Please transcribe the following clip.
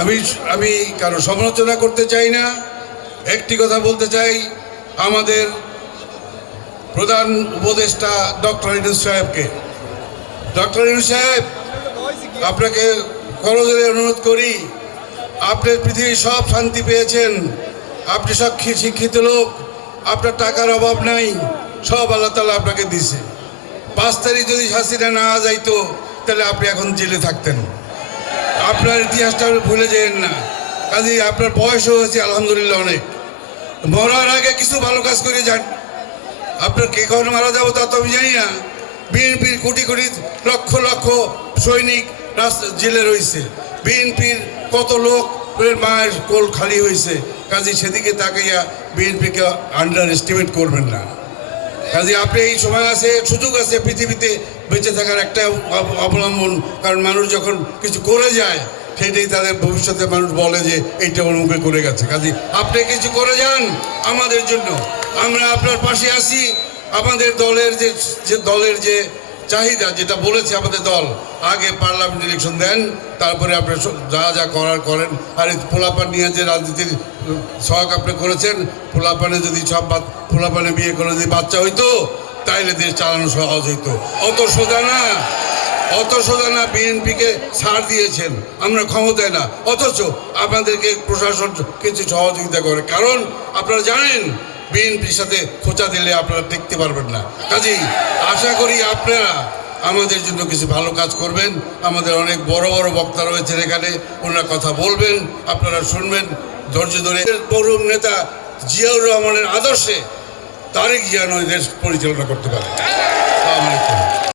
আমি আমি কারও সমালোচনা করতে চাই না। একটি কথা বলতে চাই, আমাদের প্রধান উপদেষ্টা ডক্টর ইনুস সাহেবকে। ডক্টর ইনুস সাহেব, আপনাকে করজোরে অনুরোধ করি, আপনি পৃথিবীর সব শান্তি পেয়েছেন, আপনি সব শিক্ষিত লোক, আপনার টাকার অভাব নাই, সব আল্লাহ তালা আপনাকে দিছে পাঁচ তারিখ যদি হাসিনা না যাইতো, তাহলে আপনি এখন জেলে থাকতেন। আপনার ইতিহাসটা ভুলে যেন না। কাজে আপনার বয়সও হয়েছে, আলহামদুলিল্লাহ অনেক। মরার আগে কিছু ভালো কাজ করে যান। আপনার কে কখন মারা যাব তা তো আমি জানি না। বিএনপির কোটি কোটি লক্ষ লক্ষ সৈনিক জেলে রয়েছে। বিএনপির কত লোক মায়ের কোল খালি হয়েছে। কাজে সেদিকে তাকাইয়া বিএনপিকে আন্ডার এস্টিমেট করবেন না। কাজে আপনি এই সময় আছে, সুযোগ আছে পৃথিবীতে বেঁচে থাকার একটা অবলম্বন। কারণ মানুষ যখন কিছু করে যায়, সেটাই তাদের ভবিষ্যতে মানুষ বলে যে এইটা মুখে করে গেছে। কাজে আপনি কিছু করে যান আমাদের জন্য। আমরা আপনার পাশে আছি। আমাদের দলের যে দলের যে চাহিদা যেটা বলেছে আমাদের দল, আগে পার্লামেন্ট ইলেকশন দেন, তারপরে আপনি যা যা করার করেন। আর এই পোলাপান নিয়ে যে রাজনীতির শখ আপনি করেছেন, পোলাপানে যদি সব পোলাপানে বিয়ে করে যদি বাচ্চা হইতো, তাইলে দেশ চালানো সহজ হইতো। অত সোজা না, অত সোজা না বিএনপিকে ছাড় দিয়েছেন, আমরা ক্ষমতায় না। অথচ আপনাদেরকে প্রশাসন কিছু সহযোগিতা করে। কারণ আপনারা জানেন বিএনপির সাথে খোঁচা দিলে আপনারা দেখতে পারবেন না। কাজেই আশা করি আপনারা আমাদের জন্য কিছু ভালো কাজ করবেন। আমাদের অনেক বড় বড় বক্তা রয়েছেন এখানে, ওনারা কথা বলবেন, আপনারা শুনবেন, ধৈর্য ধরে। তরুণ নেতা জিয়াউর রহমানের আদর্শে তারিখ জিয়া নয় দেশ পরিচালনা করতে পারে।